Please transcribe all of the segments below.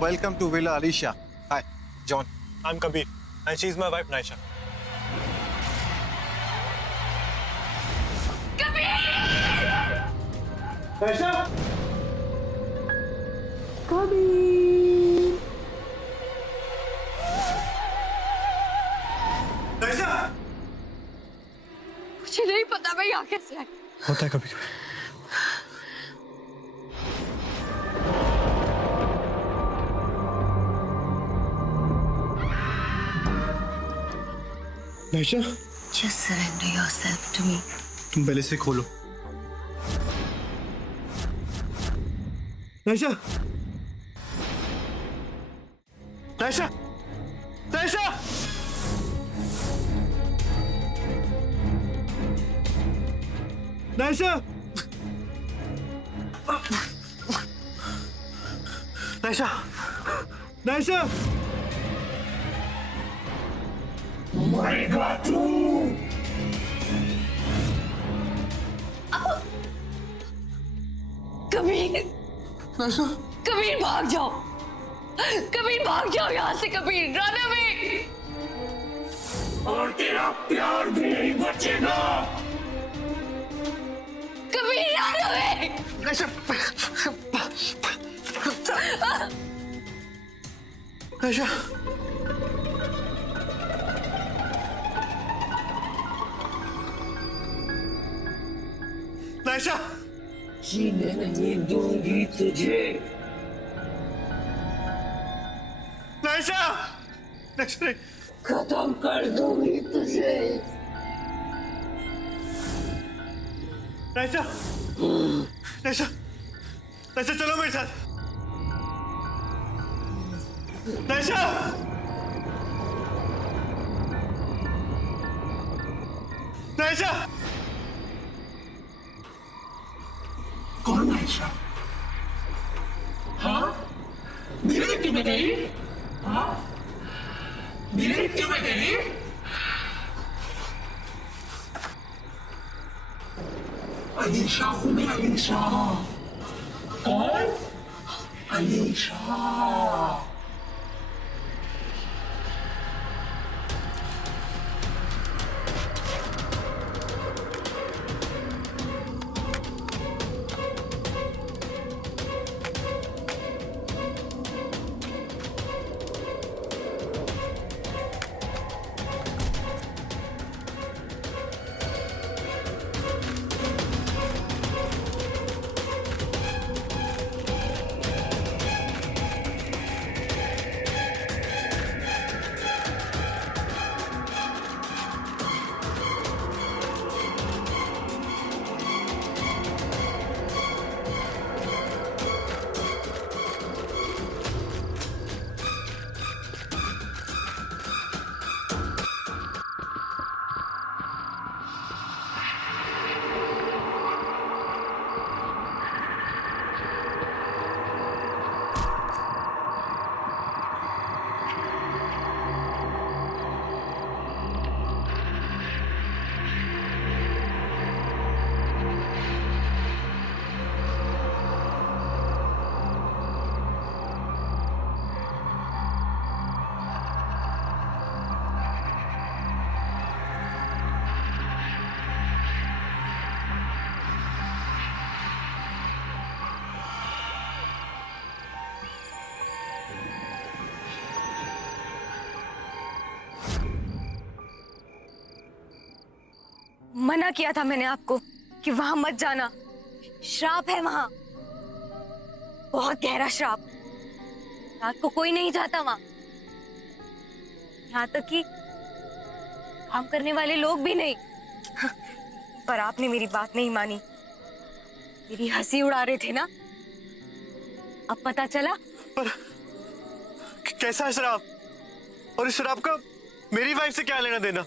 Welcome to Villa Alicia. Hi, John. I'm Kabir, and she's my wife, Naisha. Naisha? Naisha? मुझे नहीं पता मैं यहाँ कैसे आई। होता है कभी कभी। Naisha, Just surrender yourself to me. तुम पहले से खोलो। नाइशा, नाइशा, नाइशा, नाइशा, नाइशा, नाइशा। कबीर, नाइशा, कबीर भाग जाओ, कबीर भाग जाओ यहाँ से कबीर, रन अवे। और तेरा प्यार भी नहीं बचेगा। Kabir run away. नाइशा, नाइशा, नाइशा, जीने नहीं दूंगी तुझे। नाइशा, नाइशा नहीं। खत्म कर दूंगी तुझे। नाइशा, नाइशा, नाइशा चलो मेरे साथ। नाइशा, नाइशा, कौन आयशा? हाँ, मेरे क्यों गई? हाँ, मेरे क्यों गई? अलीशा हूँ मैं, अलीशा। कौन? अलीशा। मना किया था मैंने आपको कि वहां मत जाना, श्राप है वहां, बहुत गहरा श्राप। रात को कोई नहीं जाता वहां, यहाँ तक कि काम करने वाले लोग भी नहीं। पर आपने मेरी बात नहीं मानी, मेरी हंसी उड़ा रहे थे ना, अब पता चला। पर कैसा शराब, और इस शराब का मेरी वाइफ से क्या लेना देना?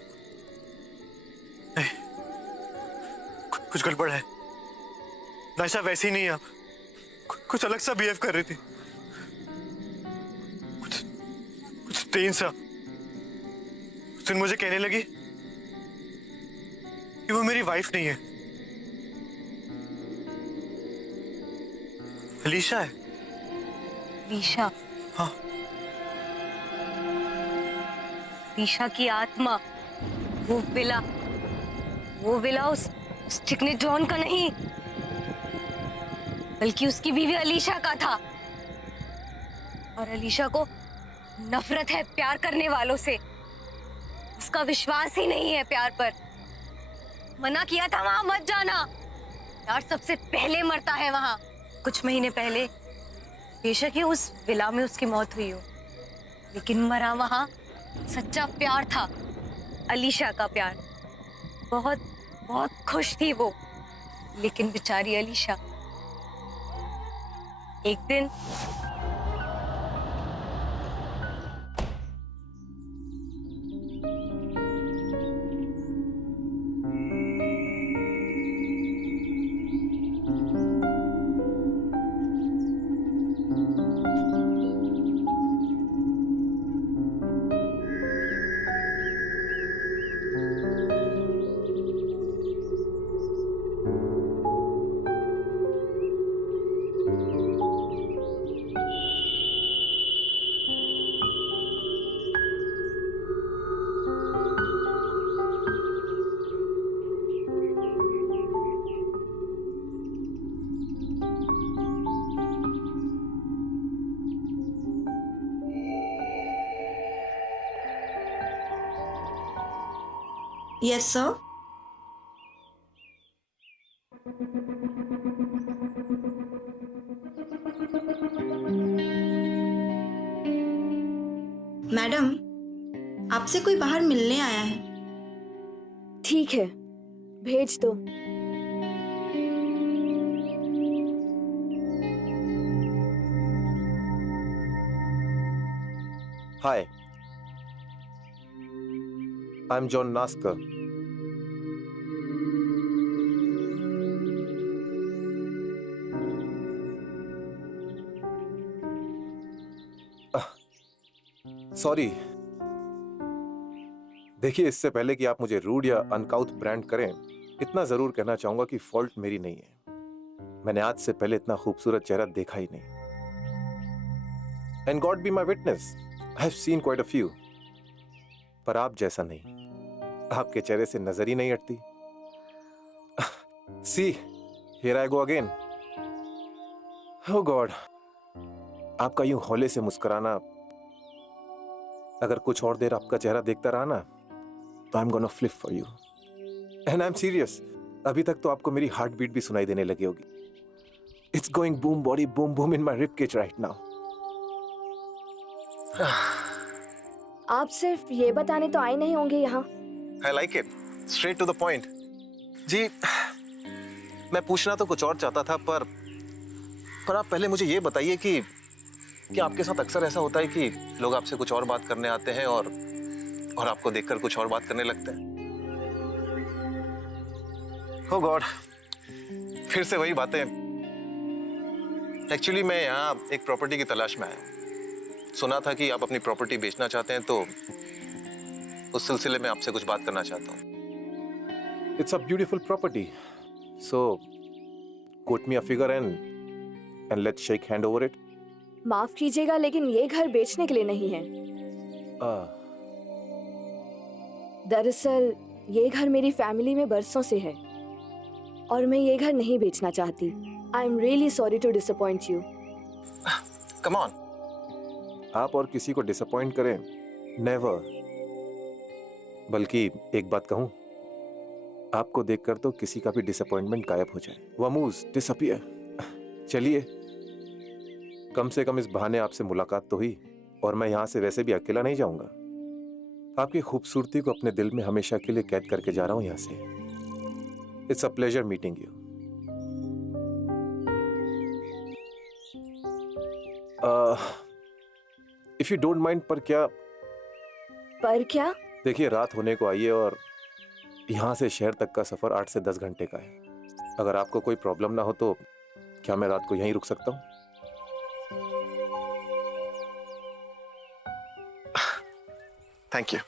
नहीं, कुछ गड़बड़ है। नाइशा वैसी नहीं है, आप कुछ अलग सा बिहेव कर रही थी, कुछ तेज सा। उस दिन मुझे कहने लगी कि वो मेरी वाइफ नहीं है, अलीशा है। अलीशा? हाँ। अलीशा की आत्मा, वो विला उस चिकने जॉन का नहीं, बल्कि उसकी बीवी अलीशा का था। और अलीशा को नफरत है प्यार करने वालों से। उसका विश्वास ही नहीं है प्यार पर। मना किया था वहां मत जाना। प्यार सबसे पहले मरता है वहां। कुछ महीने पहले बेशक ही उस विला में उसकी मौत हुई हो, लेकिन मरा वहां सच्चा प्यार था, अलीशा का प्यार। बहुत बहुत खुश थी वो, लेकिन बेचारी अलीशा एक दिन Yes, sir. मैडम, आपसे कोई बाहर मिलने आया है। ठीक है, भेज दो। Hi. I'm John Nasker. Sorry. देखिए, इससे पहले कि आप मुझे रूड या अनकाउथ ब्रांड करें, इतना जरूर कहना चाहूंगा कि फॉल्ट मेरी नहीं है। मैंने आज से पहले इतना खूबसूरत चेहरा देखा ही नहीं। And God be my witness, I have seen quite a few, पर आप जैसा नहीं। आपके चेहरे से नजर ही नहीं हटती। See, here I go again. Oh god, आपका यूं हौले से मुस्कुराना, अगर कुछ और देर आपका चेहरा देखता रहा ना, तो I am gonna flip for you. And I am serious. अभी तक तो आपको मेरी हार्ट बीट भी सुनाई देने लगी होगी। It's going boom body boom boom in my rib cage right now. आप सिर्फ ये बताने तो आए नहीं होंगे यहाँ। I like it. Straight to the point. जी, मैं पूछना तो कुछ और चाहता था, पर आप पहले मुझे ये बताइए कि आपके साथ अक्सर ऐसा होता है कि लोग आपसे कुछ और बात करने आते हैं और आपको देखकर कुछ और बात करने लगते हैं। Oh God, फिर से वही बातें। एक्चुअली मैं यहाँ एक प्रॉपर्टी की तलाश में आया हूँ। सुना था कि आप अपनी प्रॉपर्टी बेचना चाहते हैं, तो उस सिलसिले में आपसे कुछ बात करना चाहता हूँ। It's a beautiful property, so quote me a figure and let's shake hand over it. माफ कीजिएगा, लेकिन ये घर बेचने के लिए नहीं है। दरअसल ये घर मेरी फैमिली में बरसों से है और मैं ये घर नहीं बेचना चाहती। I am really sorry to disappoint you. Come on, आप और किसी को डिसअपॉइंट करें? नेवर। बल्कि एक बात कहूं, आपको देखकर तो किसी का भी डिसअपॉइंटमेंट गायब हो जाए। वमूज डिसअपियर। चलिए, कम से कम इस बहाने आपसे मुलाकात तो हुई, और मैं यहां से वैसे भी अकेला नहीं जाऊंगा। आपकी खूबसूरती को अपने दिल में हमेशा के लिए कैद करके जा रहा हूं यहां से। It's a pleasure meeting you. If you don't mind, पर क्या? देखिए, रात होने को आई है और यहाँ से शहर तक का सफर 8 से 10 घंटे का है। अगर आपको कोई प्रॉब्लम ना हो तो क्या मैं रात को यहीं रुक सकता हूँ? Thank you.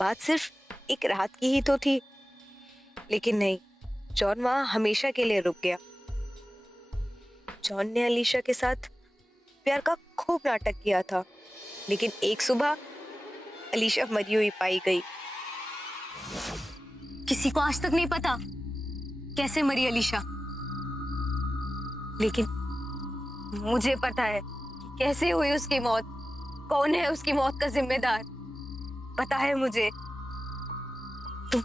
बात सिर्फ एक रात की ही तो थी, लेकिन नहीं, जॉन वहां हमेशा के लिए रुक गया। जॉन ने अलीशा के साथ प्यार का खूब नाटक किया था, लेकिन एक सुबह अलीशा मरी हुई पाई गई। किसी को आज तक नहीं पता कैसे मरी अलीशा, लेकिन मुझे पता है कि कैसे हुई उसकी मौत, कौन है उसकी मौत का जिम्मेदार, पता है मुझे। तुम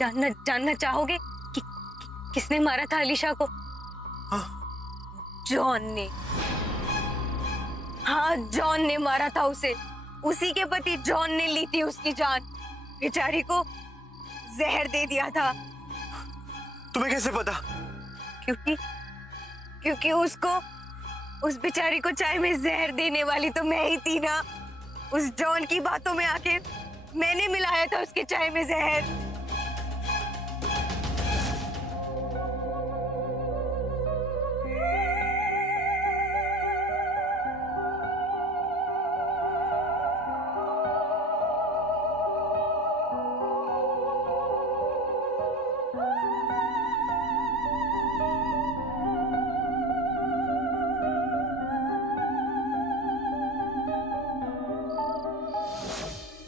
जानना चाहोगे कि किसने मारा था अलीशा को? जॉन ने। हाँ, जॉन ने मारा था उसे। उसी के पति जॉन ने ली थी उसकी जान। बेचारी को जहर दे दिया था। तुम्हें कैसे पता? क्योंकि उस बेचारी को चाय में जहर देने वाली तो मैं ही थी ना। उस जॉन की बातों में आके मैंने मिलाया था उसके चाय में जहर।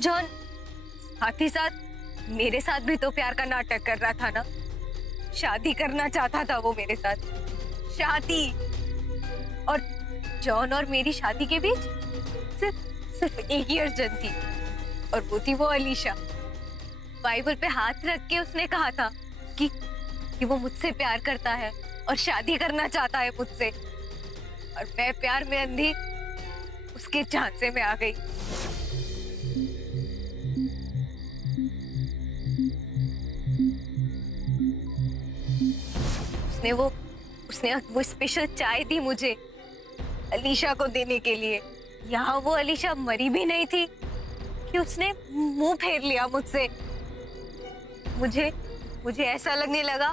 जॉन साथ ही साथ मेरे साथ भी तो प्यार का नाटक कर रहा था ना। शादी करना चाहता था वो मेरे साथ, शादी। और जॉन और मेरी शादी के बीच सिर्फ एक ही अर्जन थी, और वो थी वो अलीशा। बाइबल पे हाथ रख के उसने कहा था कि वो मुझसे प्यार करता है और शादी करना चाहता है मुझसे, और मैं प्यार में अंधी उसके झांसे में आ गई। उसने वो स्पेशल चाय दी मुझे अलीशा को देने के लिए। यहाँ वो अलीशा मरी भी नहीं थी कि उसने मुंह फेर लिया मुझसे। मुझे ऐसा लगने लगा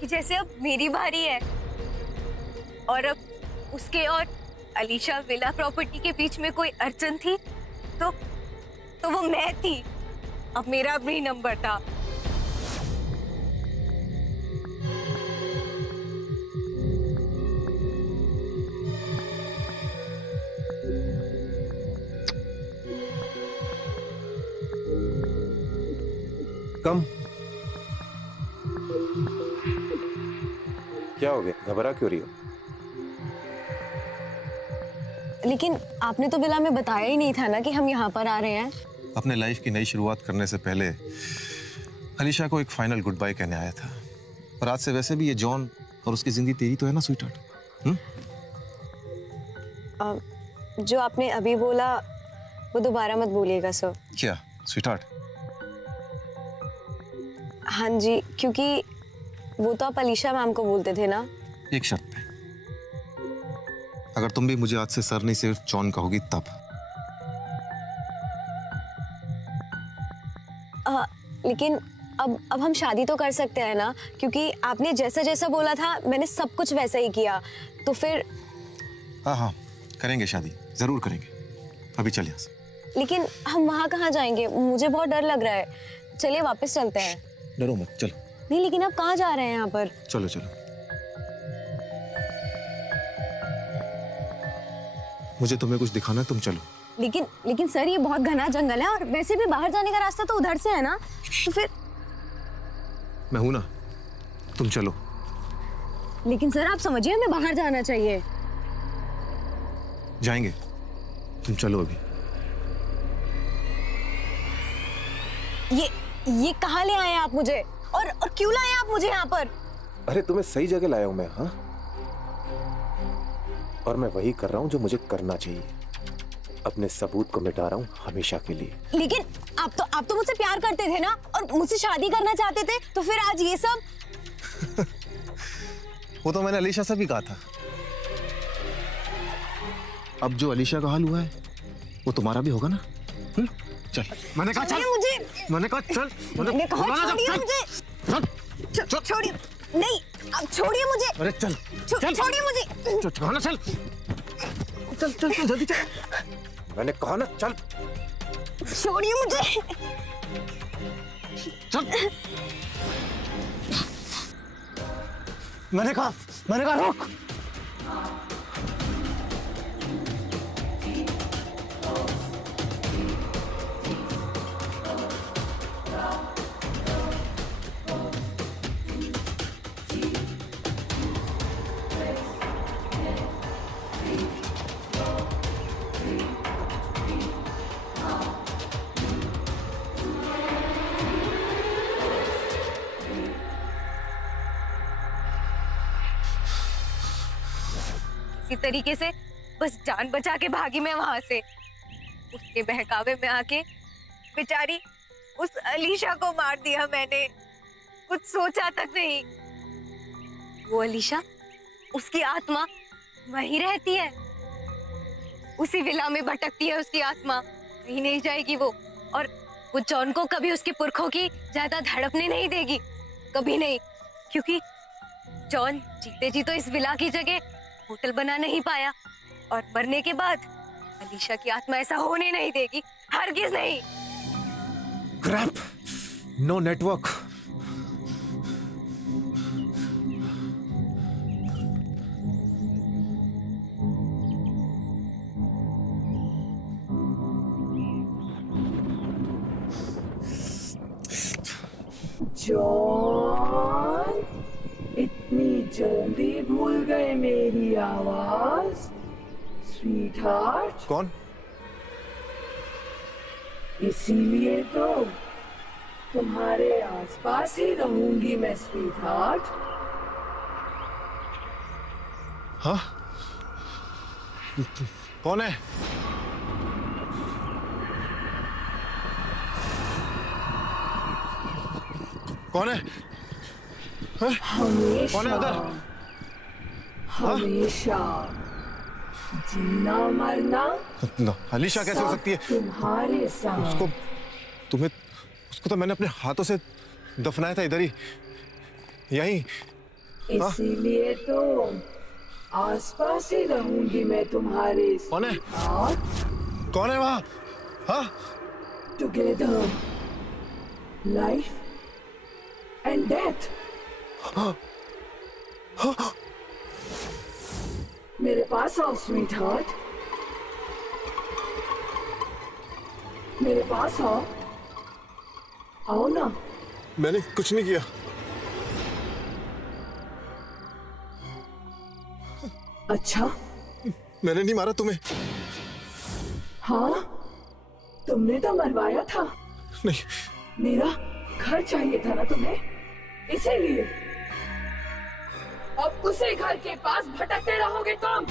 कि जैसे अब मेरी बारी है, और अब उसके और अलीशा विला प्रॉपर्टी के बीच में कोई अड़चन थी तो वो मैं थी। अब मेरा भी नंबर था। कम। क्या हो गया, घबरा क्यों रही हो? लेकिन आपने तो विला में बताया ही नहीं था ना कि हम यहाँ पर आ रहे हैं। अपने लाइफ की नई शुरुआत करने से पहले अलीशा को एक फाइनल गुड बाय कहने आया था। और आज से वैसे भी ये जॉन और उसकी जिंदगी तेरी तो है ना स्वीटहार्ट? जो आपने अभी बोला वो दोबारा मत बोलिएगा सर। क्या स्वीटहार्ट? हाँ जी, क्योंकि वो तो आप अलीशा मैम को बोलते थे ना। एक शर्त पे, अगर तुम भी मुझे आज से सर नहीं सिर्फ जॉन कहोगी तब। लेकिन अब हम शादी तो कर सकते हैं ना, क्योंकि आपने जैसा जैसा बोला था मैंने सब कुछ वैसा ही किया। तो फिर हाँ, करेंगे शादी, जरूर करेंगे। अभी चल यहाँ से। लेकिन हम वहाँ कहाँ जाएंगे? मुझे बहुत डर लग रहा है। चलिए वापस चलते हैं। डरो मत, चलो। नहीं, लेकिन आप कहाँ जा रहे हैं यहाँ पर? चलो चलो, मुझे तुम्हें कुछ दिखाना है, तुम चलो। लेकिन सर ये बहुत घना जंगल है, और वैसे भी बाहर जाने का रास्ता तो उधर से है ना, तो फिर। मैं हूं ना, तुम चलो। लेकिन सर आप समझिए, हमें बाहर जाना चाहिए। जाएंगे, तुम चलो अभी। ये कहाँ ले आए आप मुझे, और क्यों लाए आप मुझे यहाँ पर? अरे तुम्हें सही जगह लाया हूं मैं। हाँ, और मैं वही कर रहा हूं जो मुझे करना चाहिए। अपने सबूत को मिटा रहा हूं हमेशा के लिए। लेकिन आप तो मुझसे प्यार करते थे ना, और मुझसे शादी करना चाहते थे, तो फिर आज ये सब? वो तो मैंने अलीशा से भी कहा था। अब जो अलीशा का हाल हुआ है वो तुम्हारा भी होगा ना। चल, मैंने कहा चल। मैंने कहा चल। मैंने कहा छोड़िए मुझे। छोड़िए, नहीं, अब छोड़िए मुझे। अरे चल, छोड़िए मुझे। कहा ना चल। चल चल चल, जल्दी चल। मैंने कहा ना चल। छोड़िए मुझे। चल। मैंने कहा रोक। किसी तरीके से बस जान बचा के भागी मैं वहां से। उसके बहकावे में आके बेचारी उस अलीशा को मार दिया मैंने, कुछ सोचा तक नहीं। वो अलीशा, उसकी आत्मा वहीं रहती है, उसी विला में भटकती है उसकी आत्मा, कहीं नहीं जाएगी वो। और वो जॉन को कभी उसके पुरखों की ज्यादा धड़पने नहीं देगी, कभी नहीं, क्योंकि जॉन जीते जी तो इस विला की जगह होटल बना नहीं पाया, और मरने के बाद अलीशा की आत्मा ऐसा होने नहीं देगी, हरगिज नहीं। Krebs, no network. जॉन, इतनी जल्दी भूल गए मेरी आवाज? स्वीटहार्ट, कौन? इसीलिए तो तुम्हारे आसपास ही रहूंगी मैं स्वीटहार्ट। हाँ? कौन है? कौन है? हमेशा, कौन है उधर? हमेशा जीना मरना नो, अलीशा कैसे हो सकती है? तुम्हारे साथ। उसको तो मैंने अपने हाथों से दफनाया था, इधर ही, यहीं। इसीलिए तो आसपास ही रहूंगी मैं तुम्हारे। कौन है? साथ कौन है वहां? हाँ? Together, life and death. मेरे पास आओ स्वीट हार्ट, मेरे पास आओ, आओ ना। मैंने कुछ नहीं किया। अच्छा, मैंने नहीं मारा तुम्हें। हाँ, तुमने तो मरवाया था। नहीं, मेरा घर चाहिए था ना तुम्हें, इसीलिए अब उसी घर के पास भटकते रहोगे तुम।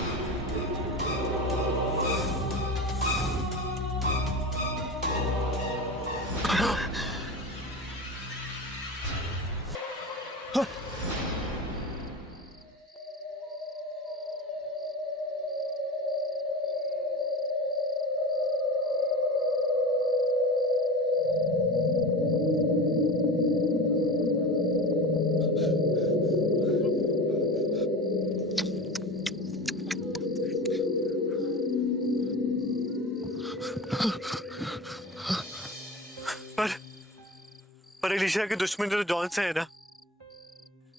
पर अलीशा की दुश्मनी तो जॉन से है ना।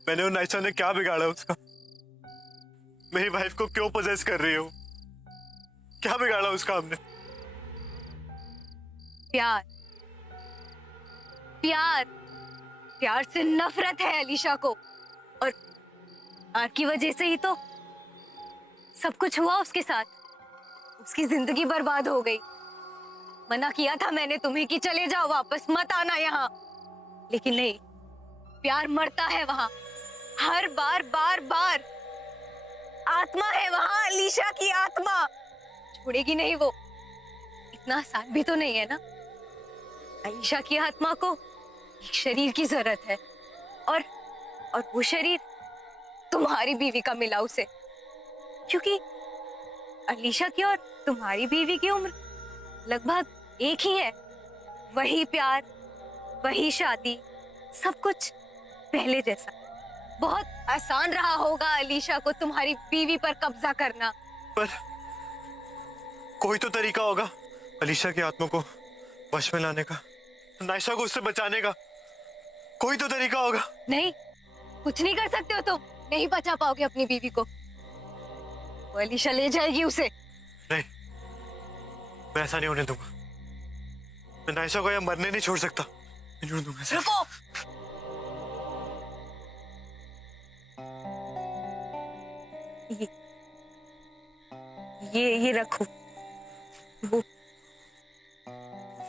मैंने और नाइसा ने क्या बिगाड़ा उसका? मेरी वाइफ को क्यों पोजेस कर रही हो? क्या बिगाड़ा उसका हमने? प्यार, प्यार, प्यार से नफरत है अलीशा को, और प्यार की वजह से ही तो सब कुछ हुआ उसके साथ। उसकी जिंदगी बर्बाद हो गई। मना किया था मैंने तुम्हें कि चले जाओ, वापस मत आना यहाँ, लेकिन नहीं, प्यार मरता है वहां, हर बार, बार बार। आत्मा है वहां, अलीशा की आत्मा, छोड़ेगी नहीं वो। इतना आसान भी तो नहीं है ना। अलीशा की आत्मा को एक शरीर की जरूरत है, और वो शरीर तुम्हारी बीवी का मिला उसे, क्योंकि अलीशा की और तुम्हारी बीवी की उम्र लगभग एक ही है। वही प्यार, वही शादी, सब कुछ पहले जैसा। बहुत आसान रहा होगा अलीशा को तुम्हारी बीवी पर कब्जा करना। पर कोई तो तरीका होगा अलीशा की आत्मा को वश में लाने का, नाइसा को उससे बचाने का। कोई तो तरीका होगा। नहीं, कुछ नहीं कर सकते हो तुम, नहीं बचा पाओगे अपनी बीवी को। वो अलीशा ले जाएगी उसे। नहीं, मैं ऐसा नहीं होने दूंगा। मैं नाइसा को यहाँ मरने नहीं छोड़ सकता। नहीं छोड़ दूंगा ऐसा। रुको, ये रखो।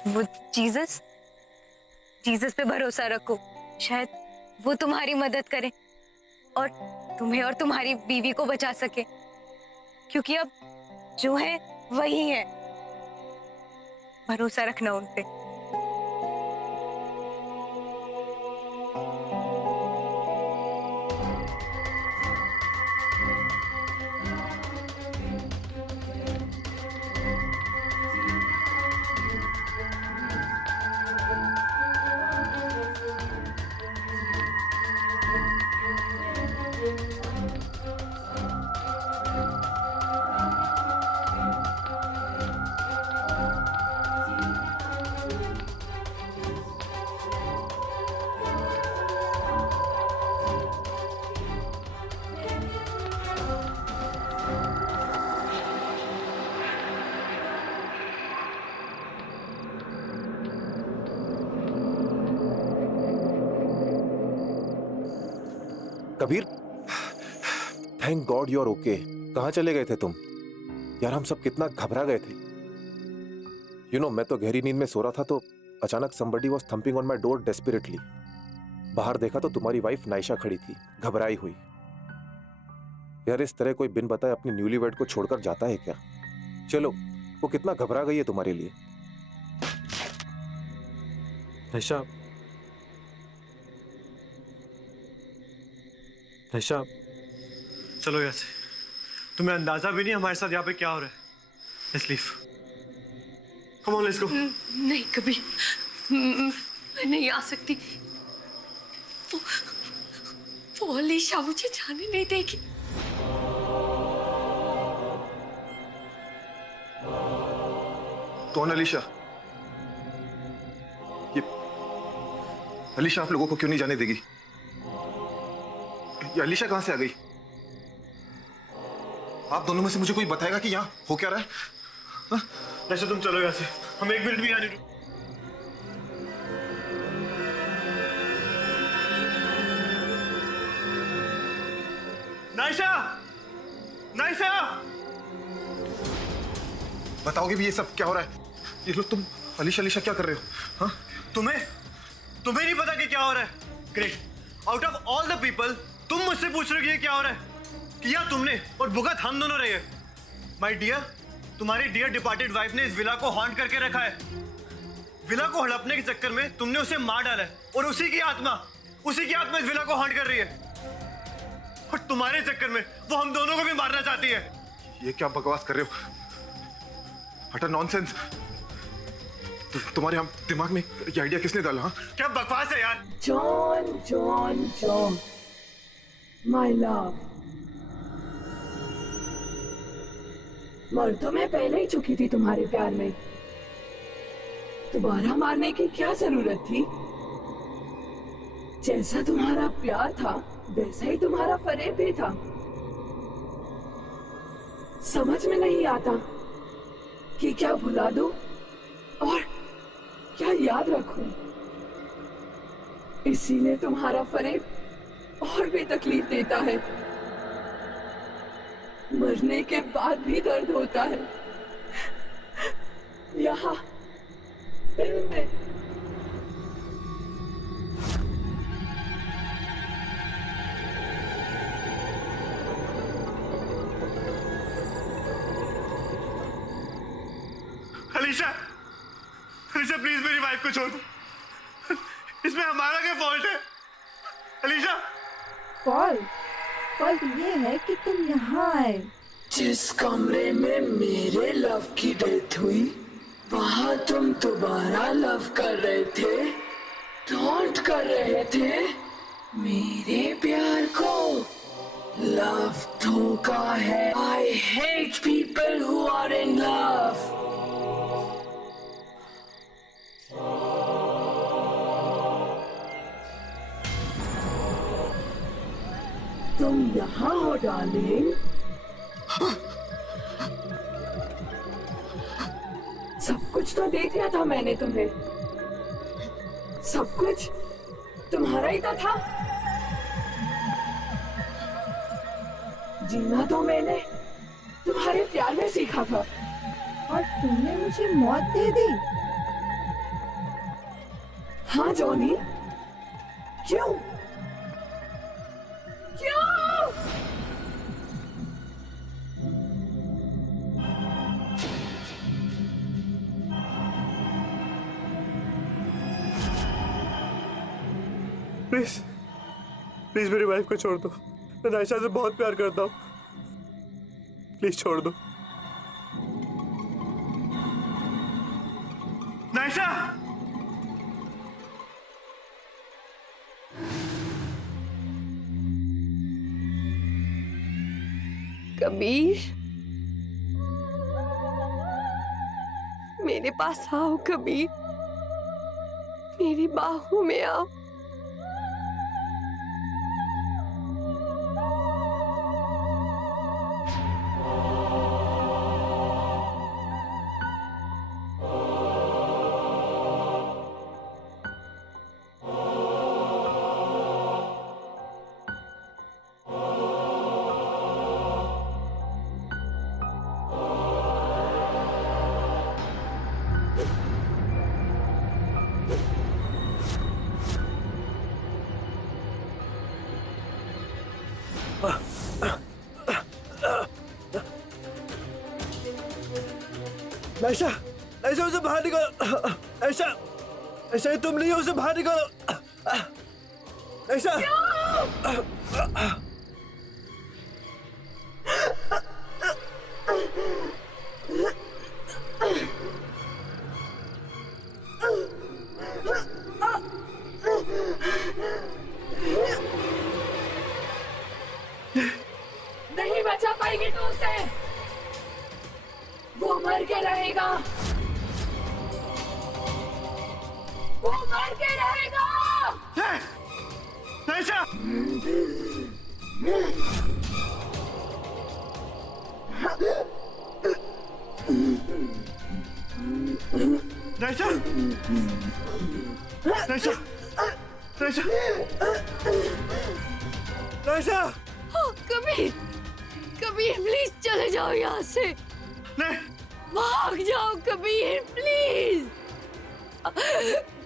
वो जीसस पे भरोसा रखो, शायद वो तुम्हारी मदद करे और तुम्हें और तुम्हारी बीवी को बचा सके, क्योंकि अब जो है वही है। भरोसा रखना उन पे। Kabir, thank God you are okay. कहाँ चले गए थे तुम यार? हम सब कितना घबरा गए थे। मैं तो गहरी नींद में सो रहा था तो अचानक somebody was thumping on my door desperately। बाहर देखा तो तुम्हारी वाइफ नायशा खड़ी थी, घबराई हुई। यार इस तरह कोई बिन बताए अपनी न्यूलीवेड को छोड़कर जाता है क्या? चलो, वो कितना घबरा गई है तुम्हारे लिए। नायशा, नायशा, चलो यहाँ से। तुम्हें अंदाजा भी नहीं हमारे साथ यहाँ पे क्या हो रहा है। Let's leave. Come on, let's go. नहीं कभी, मैं नहीं आ सकती। वो अलीशा मुझे जाने नहीं देगी। कौन अलीशा? ये अलीशा आप लोगों को क्यों नहीं जाने देगी? ये अलीशा कहां से आ गई? आप दोनों में से मुझे कोई बताएगा कि यहाँ हो क्या रहा है? हाँ? नायशा तुम चलो यहाँ से, हम एक मिनट भी यहाँ नहीं रुक। नायशा, नायशा, बताओगे भी ये सब क्या हो रहा है? ये लोग, तुम अलीशा अलीशा क्या कर रहे हो? हाँ? तुम्हें नहीं पता कि क्या हो रहा है? Great. Out of all the people तुम मुझसे पूछ रहे हो कि ये क्या हो रहा है? किया तुमने और भुगत हम दोनों रहे हैं। माय डियर, तुम्हारी डियर डिपार्टेड वाइफ ने इस विला को हॉन्ट करके रखा है। विला को हड़पने के चक्कर में तुमने उसे मार डाला है और उसी की आत्मा इस विला को हॉन्ट कर रही है। और तुम्हारे चक्कर में वो हम दोनों को भी मारना चाहती है। ये क्या बकवास कर रहे हो? Utter nonsense. तुम्हारे हम दिमाग में ये आइडिया किसने डाला? हाँ? क्या बकवास है यार। John John John, my love. मर तो मैं पहले ही चुकी थी तुम्हारे प्यार में। दोबारा मारने की क्या जरूरत थी? जैसा तुम्हारा प्यार था वैसा ही तुम्हारा फरेब भी था। समझ में नहीं आता कि क्या भुला दूं और क्या याद रखूं। इसीलिए तुम्हारा फरेब और भी तकलीफ देता है। मरने के बाद भी दर्द होता है। यहाँ दिल में। अलीशा, अलीशा प्लीज मेरी वाइफ को छोड़ दो। इसमें हमारा क्या फॉल्ट है? अलीशा, फॉल्ट ये है कि तुम यहाँ आए। जिस कमरे में मेरे लव की डेथ हुई वहां तुम दोबारा लव कर रहे थे, टॉन्ट कर रहे थे मेरे प्यार को। लव धोखा है। I hate people who are in love. तुम यहाँ हो डार्लिंग। सब कुछ तो दे दिया था मैंने तुम्हें। सब कुछ तुम्हारा ही तो था। जीना तो मैंने तुम्हारे प्यार में सीखा था। और तुमने मुझे मौत दे दी। हाँ जॉनी, क्यों? क्यों? प्लीज प्लीज मेरी वाइफ को छोड़ दो। मैं नायशा से बहुत प्यार करता हूँ, प्लीज छोड़ दो। नायशा! कबीर, मेरे पास आओ कबीर, मेरी बाहों में आओ। नायशा, नायशा उसे बाहर निकालो। नायशा, नायशा तुम नहीं हो, उसे बाहर निकालो। नायशा! नहीं बचा पाएगी तू उसे, वो मर के रहेगा, वो मर के रहेगा। नायशा! नायशा! नायशा! नायशा! नायशा! कबीर, कबीर प्लीज चले जाओ यहाँ से, नहीं! भाग जाओ Kabir please,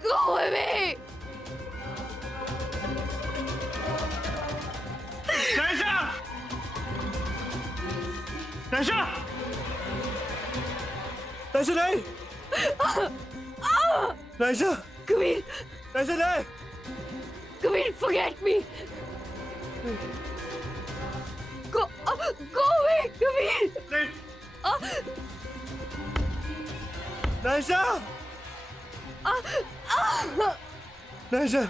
go away. Naisha! Naisha! Naisha नहीं! नायशा! कबीर, नायशा नहीं! Kabir forget me, go away Kabir. नहीं! नायशा! नायशा!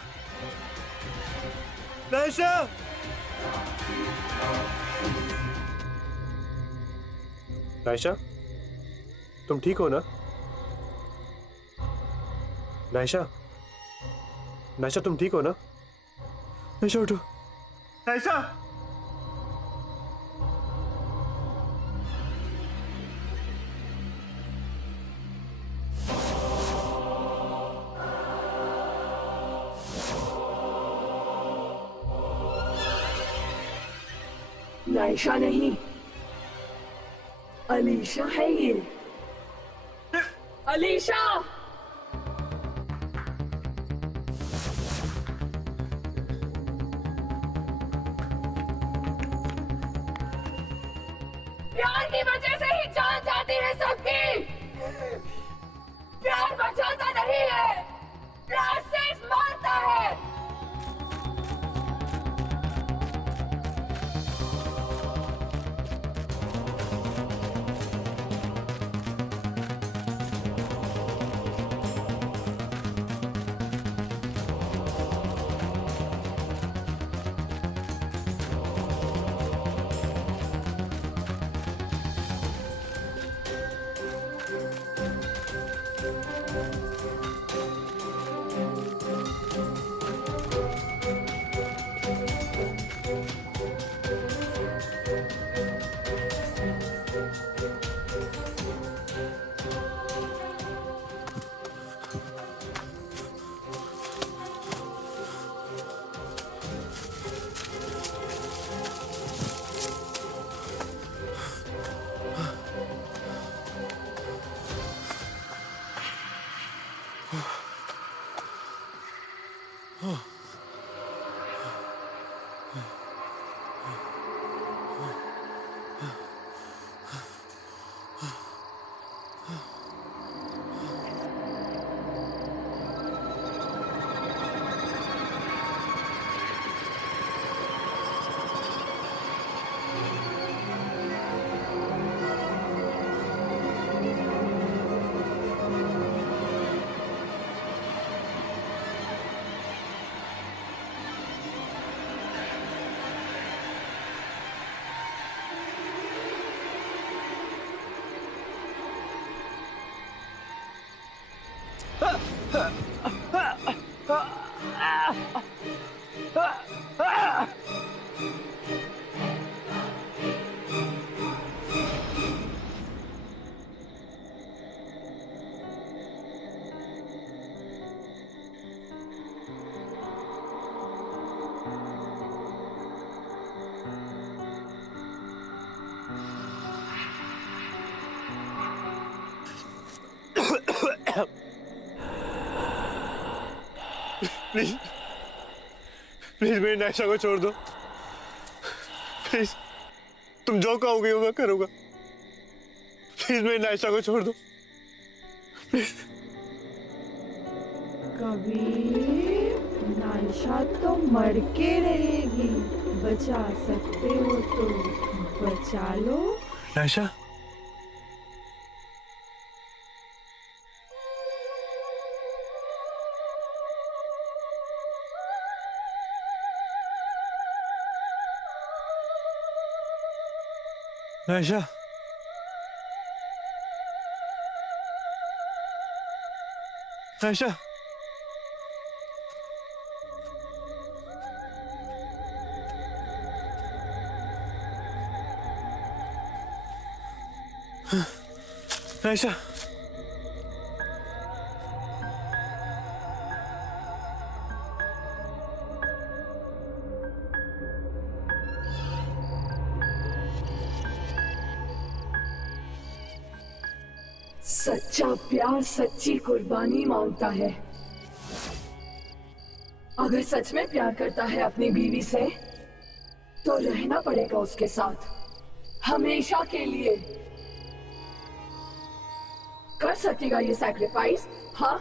नायशा! नायशा, तुम ठीक हो ना? नायशा, नायशा तुम ठीक हो ना? नायशा उठो। नायशा! नायशा नहीं, अलीशा है ये, अलीशा। प्यार की वजह से ही जान जाती है सबकी, प्यार बचाता नहीं है, प्यार सिर्फ मारता है। प्लीज प्लीज मेरी नायशा को छोड़ दो प्लीज। तुम जो कहोगे वो मैं करूंगा। प्लीज मेरी नायशा को छोड़ दो प्लीज। कबीर, नायशा तो मर के रहेगी, बचा सकते हो तो बचा लो। नायशा नायशा नायशा नायशा सच्चा प्यार सच्ची कुर्बानी मांगता है। अगर सच में प्यार करता है अपनी बीवी से तो रहना पड़ेगा उसके साथ हमेशा के लिए। कर सकेगा ये सैक्रिफाइस? हाँ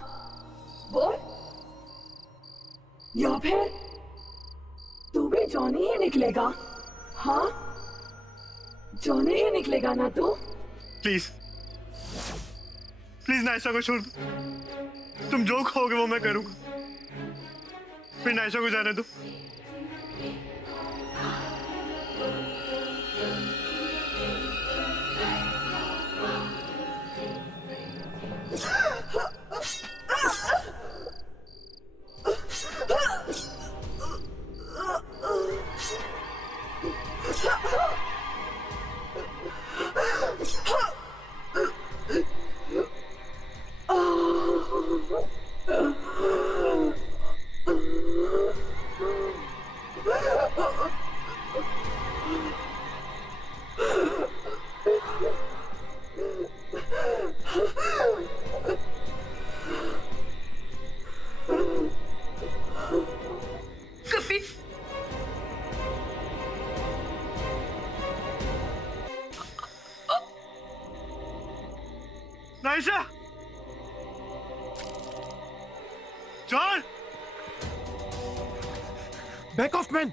बोल। या फिर तू भी जॉनी ही निकलेगा? हाँ जॉनी ही निकलेगा ना तू? प्लीज प्लीज नायशा को छोड़ दो। तुम जो कहोगे वो मैं करूंगा। फिर नायशा को जाने दो। Naisha John back of man,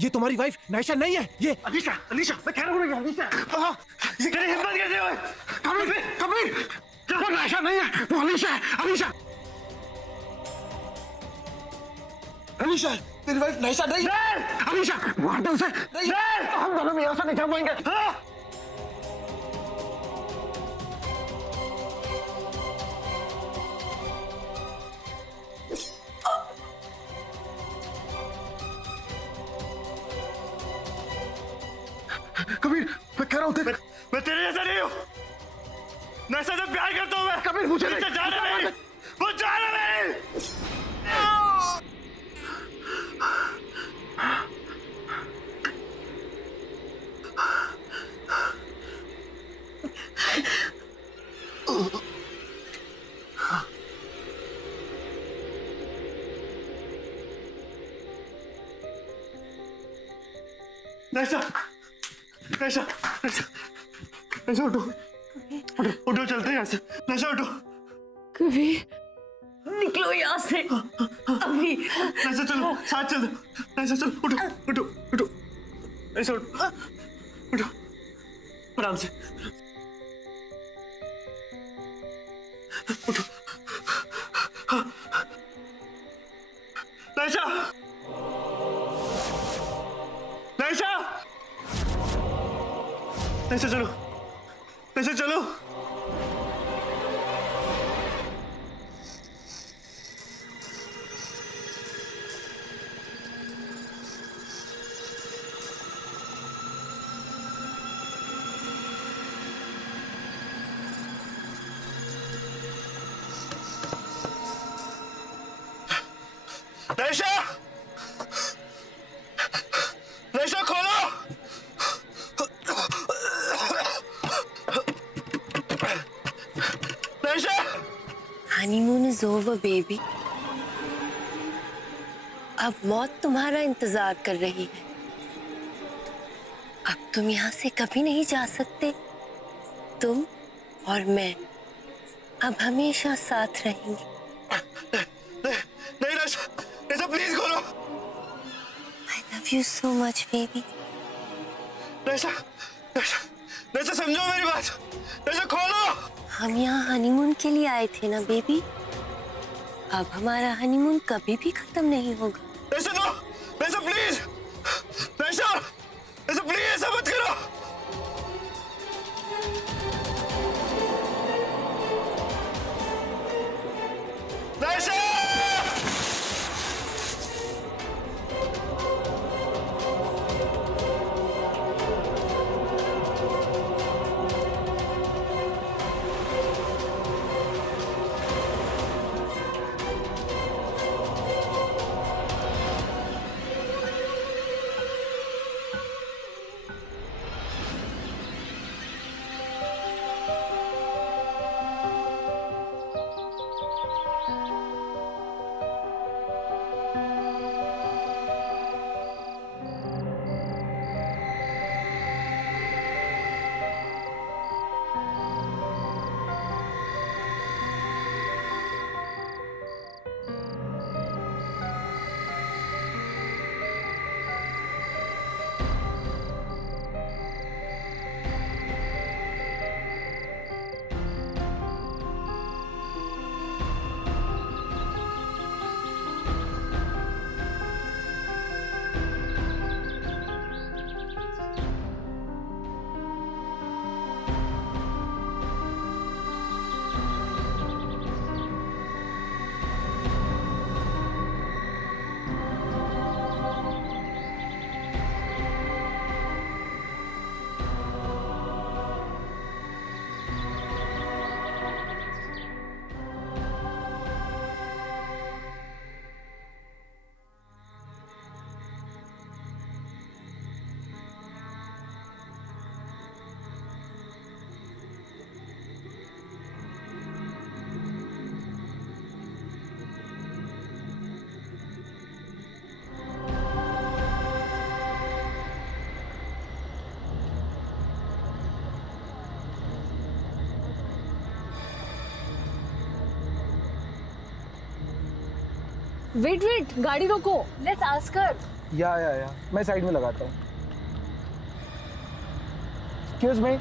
ये तुम्हारी वाइफ नायशा नहीं है। ये अलीशा अलीशा मैं कह रहा हूँ अलीशा। हाँ ये तेरी हिम्मत कैसे हुई? कबीर कबीर वो नायशा नहीं है, वो अलीशा है। अलीशा अलीशा तेरी वाइफ नायशा नहीं है। अलीशा मार दो उसे। हम दोनों भी यहाँ से निकल पाएंगे। हाँ कबीर मैं कह रहा हूँ मैं तेरे जैसा नहीं हूँ। नायशा से प्यार करता हूँ मैं। कबीर मुझे नहीं जाना नहीं, वो जाना नहीं। नायशा नायशा नायशा नायशा उठो उठो उठो चलते हैं यहाँ से। नायशा उठो। कबीर निकलो यहाँ से अभी। नायशा चलो साथ चलो। नायशा चलो उठो उठो उठो। नायशा उठो उठो आराम से उठो। नायशा नायशा नायशा चलो नायशा चलो। नैशा, नैशा खोलो। नैशा, हनीमून इज ओवर बेबी। अब मौत तुम्हारा इंतजार कर रही है। अब तुम यहाँ से कभी नहीं जा सकते। तुम और मैं अब हमेशा साथ रहेंगे। नहीं नैशा, नैशा प्लीज खोलो। I love you so much, baby. नैशा, नैशा, नैशा समझो मेरी बात। नैशा खोलो। हम यहाँ हनीमून के लिए आए थे ना बेबी। अब हमारा हनीमून कभी भी खत्म नहीं होगा। नैशा नो, नैशा प्लीज, नैशा, नैशा प्लीज ऐसा मत करो। नैशा! वेट वेट, गाड़ी रोको। Let's ask her. या मैं साइड में लगाता हूँ। एक्सक्यूज मी,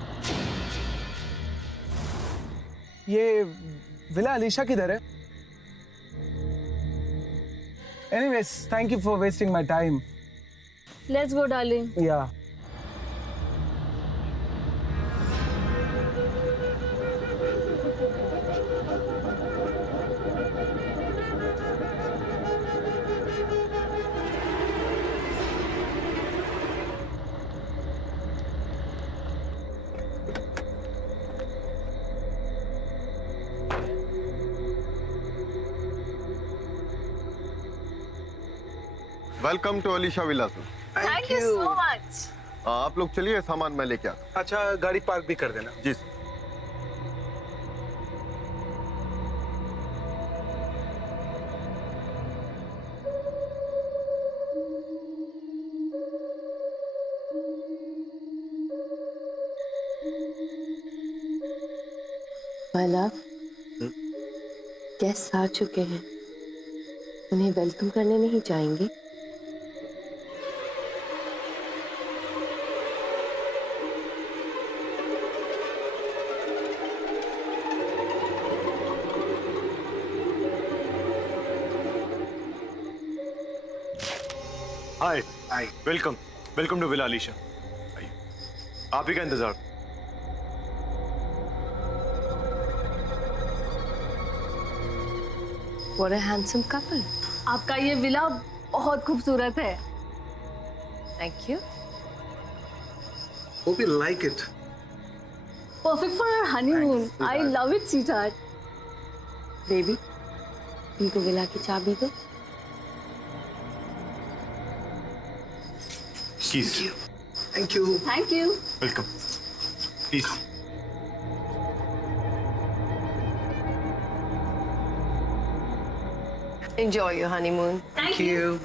ये विला अलीशा किधर है? Anyways, thank you for wasting my time. Let's go darling. Yeah welcome to Alisha villas. Thank you so much. आप लोग चलिए, सामान मैं लेके आता। अच्छा, गाड़ी पार्क भी कर देना। जी सर। My love, गेस्ट आ चुके हैं, उन्हें वेलकम करने नहीं जाएंगे? Hi, welcome, welcome to villa Alisha. आप ही का इंतजार। What a handsome couple. आपका ये विला बहुत खूबसूरत है। Thank you. Hope you like it. Perfect for our honeymoon. I love it, sweetheart. Baby, इनको विला की चाबी दो। Keys. Thank you thank you. Welcome. Peace. Enjoy your honeymoon. Thank you.